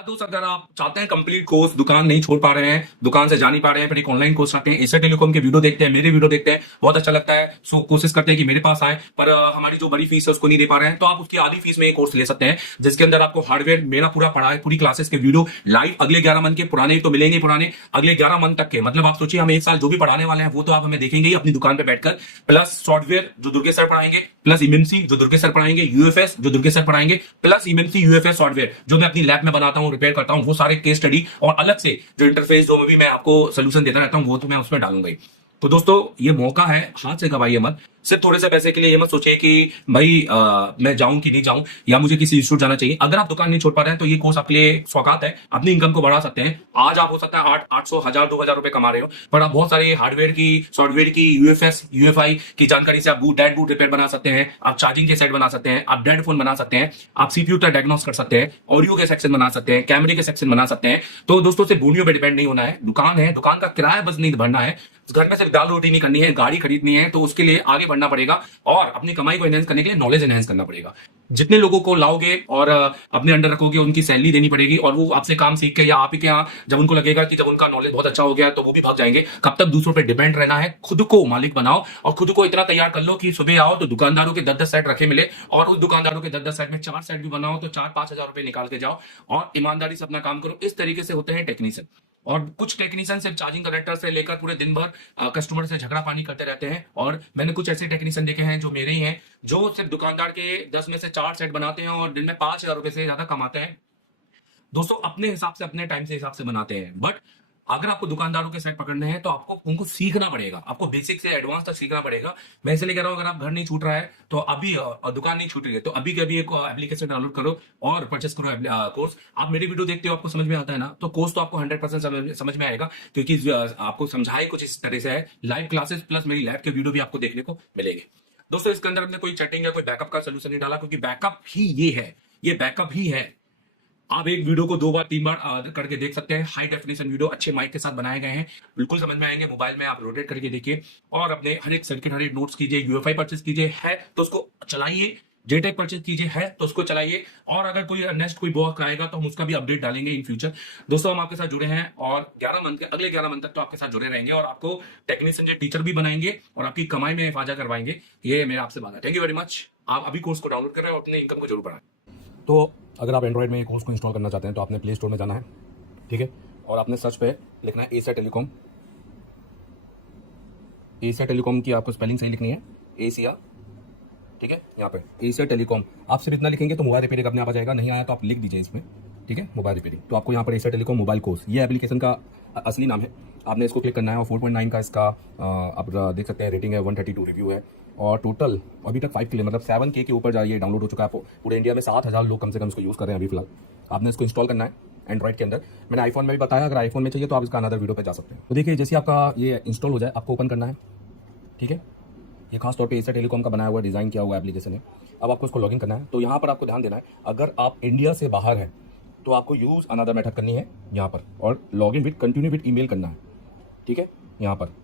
हाँ दोस्त, अगर आप चाहते हैं कंप्लीट कोर्स, दुकान नहीं छोड़ पा रहे हैं, दुकान से जा नहीं पा रहे हैं, फिर एक ऑनलाइन कोर्स चाहते हैं, एशिया टेलीकॉम के वीडियो देखते हैं, मेरे वीडियो देखते हैं, बहुत अच्छा लगता है, सो कोशिश करते हैं कि मेरे पास आए, पर हमारी जो बड़ी फीस है उसको नहीं दे पा रहे हैं, तो आप उसकी आधी फीस में ये कोर्स ले सकते हैं, जिसके अंदर आपको हार्डवेयर मेरा पूरा पढ़ा है, पूरी क्लासेस के वीडियो लाइव अगले 11 मंथ के, पुराने तो मिलेंगे पुराने, अगले 11 मंथ तक के, मतलब आप सोचिए हम एक साल जो भी पढ़ाने वाले हैं वो तो आप हमें देखेंगे ही अपनी दुकान पर बैठकर, प्लस सॉफ्टवेयर जो दुर्गे सर पढ़ाएंगे, प्लस इमेमसी जो दुर्गे सर पढ़ाएंगे, यूएफएस जो दुर्गे सर पढ़ाएंगे, प्लस इमेमसी यूएफएस सॉफ्टवेयर जो मैं अपनी लैब में बनाता हूं, रिपेयर करता हूं, वो सारे केस स्टडी और अलग से जो इंटरफेस जो भी मैं आपको सोल्यूशन देता रहता हूं वो तो मैं उसमें डालूंगा ही। तो दोस्तों ये मौका है, हाथ से गवाइए मत। सिर्फ थोड़े से पैसे के लिए ये मत सोचिए कि भाई मैं जाऊं कि नहीं जाऊं या मुझे किसी इंस्टीट्यूट जाना चाहिए। अगर आप दुकान नहीं छोड़ पा रहे हैं तो ये कोर्स आपके लिए सौगात है, अपनी इनकम को बढ़ा सकते हैं। आज आप हो सकता है 800, 1000, 2000 रुपए कमा रहे हो, पर आप बहुत सारे हार्डवेयर की, सॉफ्टवेयर की, यूएफएस यूएफआई की जानकारी से आप डेड बूट रिपेयर बना सकते हैं, आप चार्जिंग के सेट बना सकते हैं, आप डेड फोन बना सकते हैं, आप सीपीयू तक डायग्नोस कर सकते हैं, ऑडियो के सेक्शन बना सकते हैं, कैमरे के सेक्शन बना सकते हैं। तो दोस्तों से बोनियो पे डिपेंड नहीं होना है, दुकान है, दुकान का किराया बस नहीं भरना है, घर में सिर्फ दाल रोटी नहीं करनी है, गाड़ी खरीदनी है, तो उसके लिए आगे बढ़ना पड़ेगा और अपनी कमाई को एनहेंस करने के लिए नॉलेज एनहेंस करना पड़ेगा। जितने लोगों को लाओगे और अपने अंडर रखोगे उनकी सैलरी देनी पड़ेगी और वो आपसे काम सीख के या आप ही के यहाँ जब उनको लगेगा कि जब उनका नॉलेज बहुत अच्छा हो गया तो वो भी भाग जाएंगे। कब तक दूसरों पर डिपेंड रहना है? खुद को मालिक बनाओ और खुद को इतना तैयार कर लो कि सुबह आओ तो दुकानदारों के 10-10 सेट रखे मिले और उस दुकानदारों के 10-10 सेट में 4 सेट भी बनाओ तो 4-5 हजार रुपए निकाल के जाओ और ईमानदारी से अपना काम करो। इस तरीके से होते हैं टेक्नीशियन। और कुछ टेक्नीशियन सिर्फ चार्जिंग कनेक्टर से लेकर पूरे दिन भर कस्टमर से झगड़ा पानी करते रहते हैं। और मैंने कुछ ऐसे टेक्नीशियन देखे हैं जो मेरे ही हैं, जो सिर्फ दुकानदार के 10 में से 4 सेट बनाते हैं और दिन में 5,000 रुपए से ज्यादा कमाते हैं। दोस्तों अपने हिसाब से, अपने टाइम से हिसाब से बनाते हैं। बट अगर आपको दुकानदारों के सेट पकड़ने हैं तो आपको उनको सीखना पड़ेगा, आपको बेसिक से एडवांस तक सीखना पड़ेगा। मैं इसलिए कह रहा हूं अगर आप घर नहीं छूट रहा है तो अभी दुकान नहीं छूट रही है तो अभी के अभी एक एप्लीकेशन डाउनलोड करो और परचेस करो कोर्स। आप मेरी वीडियो देखते हो, आपको समझ में आता है ना, तो कोर्स तो आपको 100% समझ में आएगा, क्योंकि आपको समझाए कुछ इस तरह से है। लाइव क्लासेस प्लस मेरी लैब के वीडियो भी आपको देखने को मिलेंगे। दोस्तों इसके अंदर हमने कोई चैटिंग या कोई बैकअप का सोल्यूशन नहीं डाला, क्योंकि बैकअप ही ये है, ये बैकअप ही है। आप एक वीडियो को 2 बार 3 बार करके देख सकते हैं। हाई डेफिनेशन वीडियो अच्छे माइक के साथ बनाए गए हैं, बिल्कुल समझ में आएंगे। मोबाइल में आप रोटेट करके देखिए और अपने हर एक सर्किट, हर एक नोट्स कीजिए। यूएफआई परचेज कीजिए है तो उसको चलाइए, जेटेक परचेज कीजिए है तो उसको चलाइए। और अगर कोई नेक्स्ट कोई ब्लॉक आएगा तो हम उसका भी अपडेट डालेंगे इन फ्यूचर। दोस्तों हम आपके साथ जुड़े हैं और 11 मंथ के, अगले 11 मंथ तक तो आपके साथ जुड़े रहेंगे और आपको टेक्नीशियन जो टीचर भी बनाएंगे और आपकी कमाई में इफाजा करवाएंगे। ये मेरा आपसे बात है। Thank you very much. आप अभी कोर्स को डाउनलोड कर रहे हैं और अपने इनकम को जरूर बढ़ाएं। तो अगर आप एंड्रॉयड में कोर्स को इंस्टॉल करना चाहते हैं तो आपने प्ले स्टोर में जाना है, ठीक है, और आपने सर्च पे लिखना है एशिया टेलीकॉम। एशिया टेलीकॉम की आपको स्पेलिंग सही लिखनी है, एशिया, ठीक है, यहाँ पे एशिया टेलीकॉम। आप सिर्फ इतना लिखेंगे तो मोबाइल रिपेयरिंग अपने आप आ जाएगा, नहीं आया तो आप लिख दीजिए इसमें, ठीक है, मोबाइल रिपेयरिंग। तो आपको यहाँ पर एशिया टेलीकॉम मोबाइल कोर्स, ये एप्लीकेशन का असली नाम है। आपने इसको क्लिक करना है और 4.9 का इसका आप देख सकते हैं रेटिंग है, 132 रिव्यू है और टोटल अभी तक 5K मतलब 7K के ऊपर जाइए डाउनलोड हो चुका है। पूरे इंडिया में 7,000 लोग कम से कम इसको यूज़ कर रहे हैं अभी फिलहाल। आपने इसको इंस्टॉल करना है एंड्रॉइड के अंदर। मैंने आईफोन में भी बताया, अगर आईफोन में चाहिए तो आप इसका अनदर वीडियो पे जा सकते हैं। तो देखिए जैसे आपका ये इंस्टॉल हो जाए आपको ओपन करना है, ठीक है। ये खास तौर पे एशिया टेलीकॉम का बनाया हुआ, डिज़ाइन किया हुआ एप्लीकेशन है। अब आपको इसको लॉगिन करना है। तो यहाँ पर आपको ध्यान देना है, अगर आप इंडिया से बाहर हैं तो आपको यूज़ अनदर मेथड करनी है यहाँ पर और login with continue with email करना है, ठीक है। यहाँ पर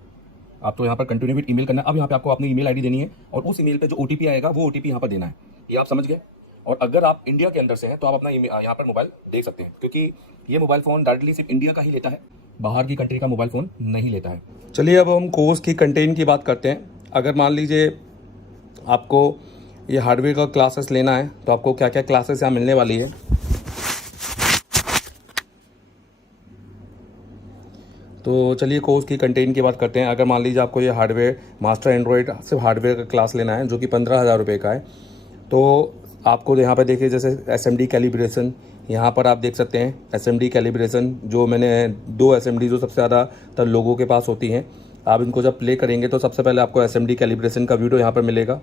आपको यहाँ पर कंटिन्यू विद ईमेल करना है। अब यहाँ पे आपको अपनी ईमेल आईडी देनी है और उस ईमेल पे जो ओटीपी आएगा वो ओटीपी यहाँ पर देना है। ये आप समझ गए। और अगर आप इंडिया के अंदर से हैं तो आप अपना यहाँ पर मोबाइल देख सकते हैं, क्योंकि ये मोबाइल फ़ोन डायरेक्टली सिर्फ इंडिया का ही लेता है, बाहर की कंट्री का मोबाइल फ़ोन नहीं लेता है। चलिए अब हम कोर्स की कंटेंट की बात करते हैं। अगर मान लीजिए आपको ये हार्डवेयर का क्लासेस लेना है तो आपको क्या क्या क्लासेस यहाँ मिलने वाली है। तो चलिए कोर्स की कंटेंट की बात करते हैं। अगर मान लीजिए आपको ये हार्डवेयर मास्टर एंड्रॉयड सिर्फ हार्डवेयर का क्लास लेना है जो कि 15,000 रुपये का है, तो आपको यहाँ पर देखिए जैसे SMD कैलिब्रेशन, यहाँ पर आप देख सकते हैं SMD कैलिब्रेशन, जो मैंने 2 SMD जो सबसे ज़्यादातर लोगों के पास होती हैं। आप इनको जब प्ले करेंगे तो सबसे पहले आपको SMD कैलिब्रेशन का वीडियो यहाँ पर मिलेगा,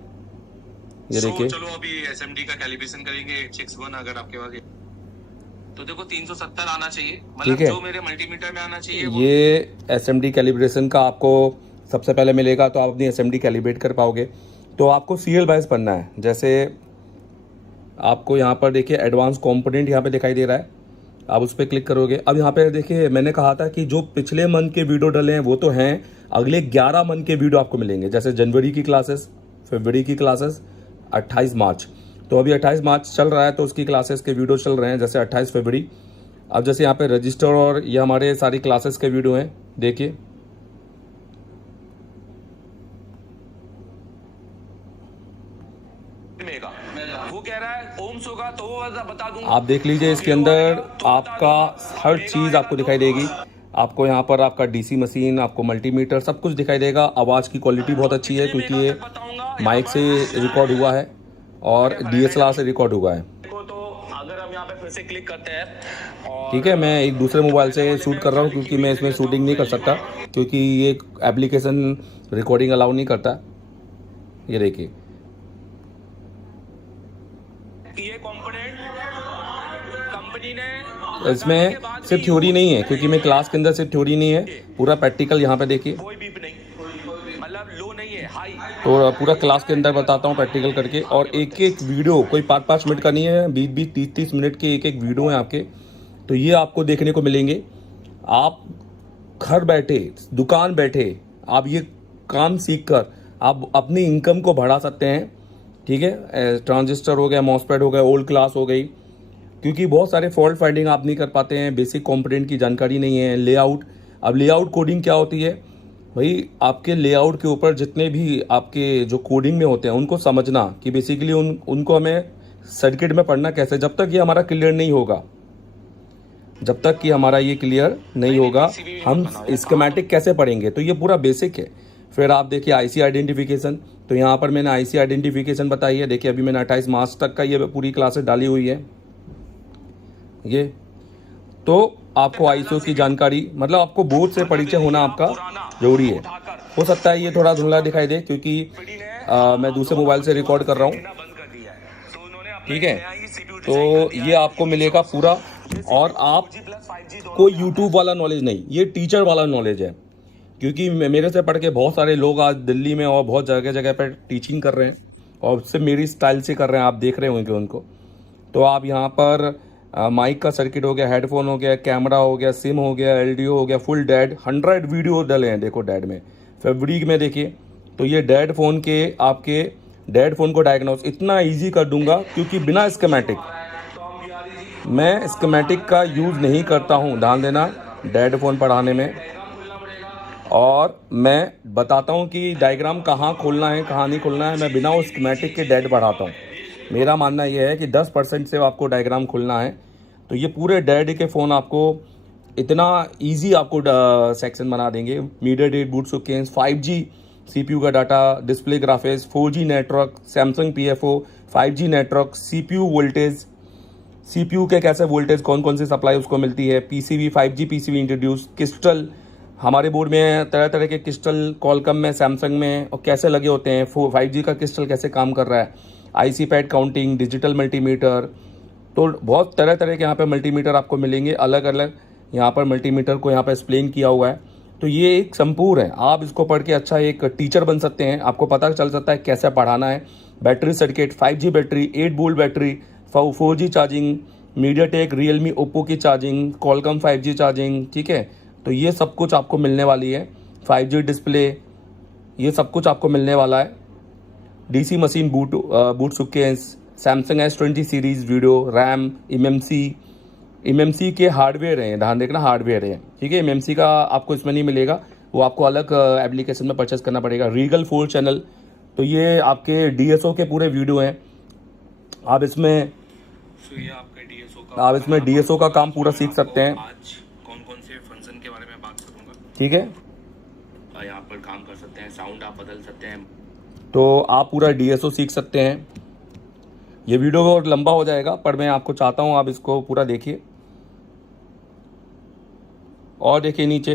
ये देखिए। चलो अभी SMD का कैलिब्रेशन करेंगे 6.1। अगर आपके पास तो देखो 370 आना चाहिए, मतलब जो मेरे मल्टीमीटर में आना चाहिए ये SMD कैलिब्रेशन का आपको सबसे पहले मिलेगा, तो आप अपनी SMD कैलिब्रेट कर पाओगे। तो आपको सीरियल वाइज पढ़ना है। जैसे आपको यहाँ पर देखिए एडवांस कंपोनेंट यहाँ पे दिखाई दे रहा है, आप उस पर क्लिक करोगे। अब यहाँ पे देखिए मैंने कहा था कि जो पिछले मंथ के वीडियो डले हैं वो तो हैं, अगले 11 मंथ के वीडियो आपको मिलेंगे। जैसे जनवरी की क्लासेस, फरवरी की क्लासेस, 28 मार्च। तो अभी 28 मार्च चल रहा है तो उसकी क्लासेस के वीडियो चल रहे हैं। जैसे 28 फरवरी अब जैसे यहाँ पे रजिस्टर और ये हमारे सारी क्लासेस के वीडियो हैं, देखिए। वो कह रहा है ओम्स होगा तो वो बता दूंगा। आप देख लीजिए, इसके अंदर आपका हर चीज़ आपको दिखाई देगी। आपको यहाँ पर आपका डीसी मशीन, आपको मल्टीमीटर, सब कुछ दिखाई देगा। आवाज़ की क्वालिटी बहुत अच्छी है क्योंकि ये माइक से रिकॉर्ड हुआ है और DSLR से रिकॉर्ड हुआ है। तो अगर हम यहाँ पे फिर से क्लिक करते हैं, ठीक है, मैं एक दूसरे मोबाइल से शूट कर रहा हूँ क्योंकि मैं इसमें शूटिंग नहीं कर सकता क्योंकि ये एप्लीकेशन रिकॉर्डिंग अलाउ नहीं करता। ये देखिए, ये कंपोनेंट कंपनी ने इसमें सिर्फ थ्योरी नहीं है क्योंकि मैं क्लास के अंदर सिर्फ थ्योरी नहीं है, पूरा प्रैक्टिकल यहाँ पे देखिए। कोई बीप नहीं, मतलब लो नहीं है, हाई। तो पूरा क्लास के अंदर बताता हूँ प्रैक्टिकल करके। और एक एक वीडियो कोई 5-5 मिनट का नहीं है, 20-20, 30-30 मिनट के एक एक वीडियो हैं आपके। तो ये आपको देखने को मिलेंगे। आप घर बैठे, दुकान बैठे, आप ये काम सीख कर आप अपनी इनकम को बढ़ा सकते हैं। ठीक है, ट्रांजिस्टर हो गया, मॉसफेट हो गया, ओल्ड क्लास हो गई, क्योंकि बहुत सारे फॉल्ट फाइंडिंग आप नहीं कर पाते हैं, बेसिक कंपोनेंट की जानकारी नहीं है, लेआउट। अब लेआउट कोडिंग क्या होती है भाई, आपके लेआउट के ऊपर जितने भी आपके जो कोडिंग में होते हैं उनको समझना कि बेसिकली उनको हमें सर्किट में पढ़ना कैसे। जब तक ये हमारा क्लियर नहीं होगा, जब तक कि हमारा ये क्लियर नहीं होगा, हम स्कीमेटिक कैसे पढ़ेंगे। तो ये पूरा बेसिक है। फिर आप देखिए आईसी आइडेंटिफिकेशन, तो यहाँ पर मैंने आईसी आइडेंटिफिकेशन बताई है। देखिए अभी मैंने 28 मार्च तक का ये पूरी क्लासेस डाली हुई है। ये तो आपको आईएसओ की जानकारी, मतलब आपको बोर्ड से परिचय होना आपका जरूरी है। हो सकता है ये थोड़ा धुंधला दिखाई दे क्योंकि मैं दूसरे मोबाइल से रिकॉर्ड कर रहा हूँ। ठीक है, तो ये आपको मिलेगा पूरा। और आप कोई यूट्यूब वाला नॉलेज नहीं, ये टीचर वाला नॉलेज है। क्योंकि मेरे से पढ़ के बहुत सारे लोग आज दिल्ली में और बहुत जगह जगह पर टीचिंग कर रहे हैं और सिर्फ मेरी स्टाइल से कर रहे हैं, आप देख रहे होंगे उनको। तो आप यहाँ पर माइक का सर्किट हो गया, हेडफोन हो गया, कैमरा हो गया, सिम हो गया, LDO हो गया, फुल डेड 100 वीडियो डले हैं। देखो डेड में, फैब्रिक में देखिए। तो ये डेड फोन के, आपके डेड फोन को डायग्नोस इतना इजी कर दूंगा क्योंकि बिना स्कीमेटिक, मैं स्कीमेटिक का यूज़ नहीं करता हूँ, ध्यान देना, डेड फोन पढ़ाने में। और मैं बताता हूँ कि डायग्राम कहाँ खोलना है, कहाँ नहीं खोलना है। मैं बिना उस स्कीमेटिक के डेड पढ़ाता हूँ। मेरा मानना यह है कि 10% से आपको डायग्राम खोलना है। तो ये पूरे डेड के फ़ोन आपको इतना इजी आपको सेक्शन बना देंगे। मीडियाटेक बूट सुकेंस, 5G CPU का data, display graphics, 4G network, Samsung PFO, 5G network, CPU voltage, CPU के कैसे वोल्टेज, कौन कौन सी सप्लाई उसको मिलती है, PCB, 5G PCB introduce, crystal, हमारे बोर्ड में तरह तरह के क्रिस्टल, कॉलकम में, सैमसंग में, और कैसे लगे होते हैं, 5G का क्रिस्टल कैसे काम कर रहा है, IC pad counting, digital multimeter. तो बहुत तरह तरह के यहाँ पे मल्टीमीटर आपको मिलेंगे, अलग अलग यहाँ पर मल्टीमीटर को यहाँ पर एक्सप्लेन किया हुआ है। तो ये एक संपूर्ण है, आप इसको पढ़ के अच्छा एक टीचर बन सकते हैं। आपको पता चल सकता है कैसे पढ़ाना है। Battery circuit, 5G battery, 8 volt battery, 4G charging, MediaTek, Realme, Oppo की चार्जिंग, कॉलकम 5G चार्जिंग। ठीक है, तो ये सब कुछ आपको मिलने वाली है। 5G डिस्प्ले, ये सब कुछ आपको मिलने वाला है। DC machine, boot sequence, Samsung S20 series video, RAM, MMC के हार्डवेयर हैं, ध्यान देखना हार्डवेयर है। ठीक है, MMC का आपको इसमें नहीं मिलेगा, वो आपको अलग एप्लीकेशन में परचेस करना पड़ेगा। रीगल 4 चैनल, तो ये आपके DSO के पूरे वीडियो हैं। आप इसमें DSO का काम पूरा सीख सकते हैं। आज कौन कौन से फंक्शन के बारे में बात करूंगा। ठीक है, यहाँ पर काम कर सकते हैं, साउंड आप बदल सकते हैं। तो आप पूरा DSO सीख सकते हैं। ये वीडियो बहुत लंबा हो जाएगा पर मैं आपको चाहता हूँ आप इसको पूरा देखिए। और देखिए नीचे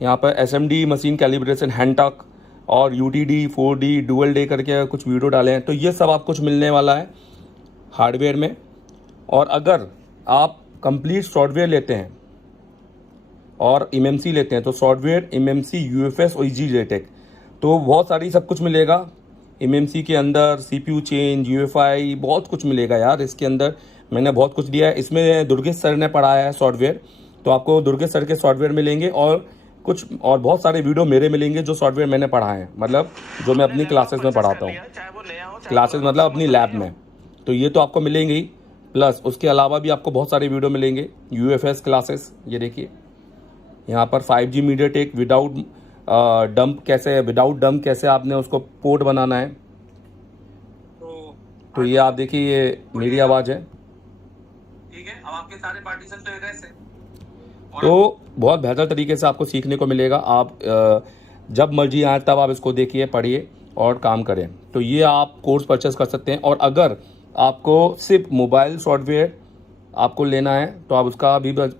यहाँ पर SMD मशीन कैलिब्रेशन, हैंडटक और UTD 4D डुअल डे करके कुछ वीडियो डाले हैं। तो ये सब आप कुछ मिलने वाला है हार्डवेयर में। और अगर आप कंप्लीट सॉफ्टवेयर लेते हैं और MMC लेते हैं तो सॉफ्टवेयर MMC, UFS और EasyJetec, तो बहुत सारी सब कुछ मिलेगा। MMC के अंदर CPU चेंज, UEFI, बहुत कुछ मिलेगा यार इसके अंदर। मैंने बहुत कुछ दिया है इसमें। दुर्गेश सर ने पढ़ाया है सॉफ्टवेयर, तो आपको दुर्गेश सर के सॉफ्टवेयर मिलेंगे और कुछ और बहुत सारे वीडियो मेरे मिलेंगे जो सॉफ्टवेयर मैंने पढ़ाए हैं, मतलब जो मैं अपनी क्लासेस में पढ़ाता हूँ। क्लासेस मतलब अपनी लैब में, तो ये तो आपको मिलेंगे ही। प्लस उसके अलावा भी आपको बहुत सारे वीडियो मिलेंगे। UFS क्लासेस, ये देखिए यहाँ पर 5G मीडियाटेक विदाउट डंप कैसे आपने उसको पोर्ट बनाना है। तो ये आप देखिए, ये मेरी आवाज़ है। ठीक है, अब आपके सारे पार्टीशन तो एक ऐसे तो बहुत बेहतर तरीके से आपको सीखने को मिलेगा। आप जब मर्जी आए तब आप इसको देखिए, पढ़िए और काम करें। तो ये आप कोर्स परचेस कर सकते हैं। और अगर आपको सिर्फ मोबाइल सॉफ्टवेयर आपको लेना है तो आप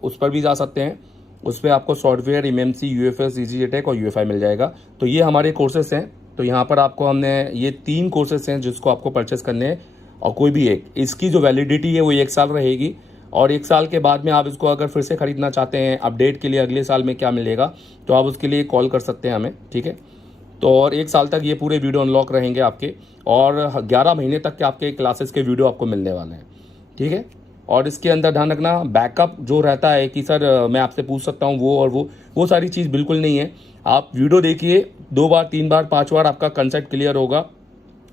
उस पर भी जा सकते हैं। उस पर आपको सॉफ्टवेयर MMC, UFS, EasyJetech और UEFI मिल जाएगा। तो ये हमारे कोर्सेस हैं। तो यहाँ पर आपको हमने ये 3 कोर्सेस हैं जिसको आपको परचेस करने हैं, और कोई भी एक, इसकी जो वैलिडिटी है वो 1 साल रहेगी। और 1 साल के बाद में आप इसको अगर फिर से ख़रीदना चाहते हैं अपडेट के लिए, अगले साल में क्या मिलेगा, तो आप उसके लिए कॉल कर सकते हैं हमें, ठीक है। तो और 1 साल तक ये पूरे वीडियो अनलॉक रहेंगे आपके, और 11 महीने तक के आपके क्लासेस के वीडियो आपको मिलने वाले हैं, ठीक है। और इसके अंदर ध्यान रखना, बैकअप जो रहता है कि सर मैं आपसे पूछ सकता हूँ वो और वो सारी चीज़ बिल्कुल नहीं है। आप वीडियो देखिए 2 बार 3 बार 5 बार, आपका कंसेप्ट क्लियर होगा।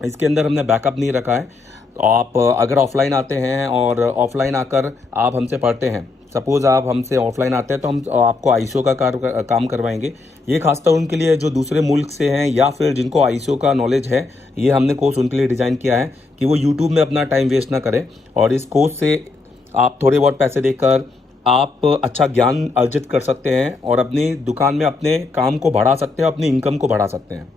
इसके अंदर हमने बैकअप नहीं रखा है। तो आप अगर ऑफलाइन आते हैं और ऑफलाइन आकर आप हमसे पढ़ते हैं, सपोज़ आप हमसे ऑफलाइन आते हैं, तो हम आपको ISO का काम करवाएंगे। ये खासतौर उनके लिए जो दूसरे मुल्क से हैं या फिर जिनको ISO का नॉलेज है, ये हमने कोर्स उनके लिए डिज़ाइन किया है कि वो यूट्यूब में अपना टाइम वेस्ट ना करें। और इस कोर्स से आप थोड़े बहुत पैसे देकर आप अच्छा ज्ञान अर्जित कर सकते हैं और अपनी दुकान में अपने काम को बढ़ा सकते हैं, अपनी इनकम को बढ़ा सकते हैं।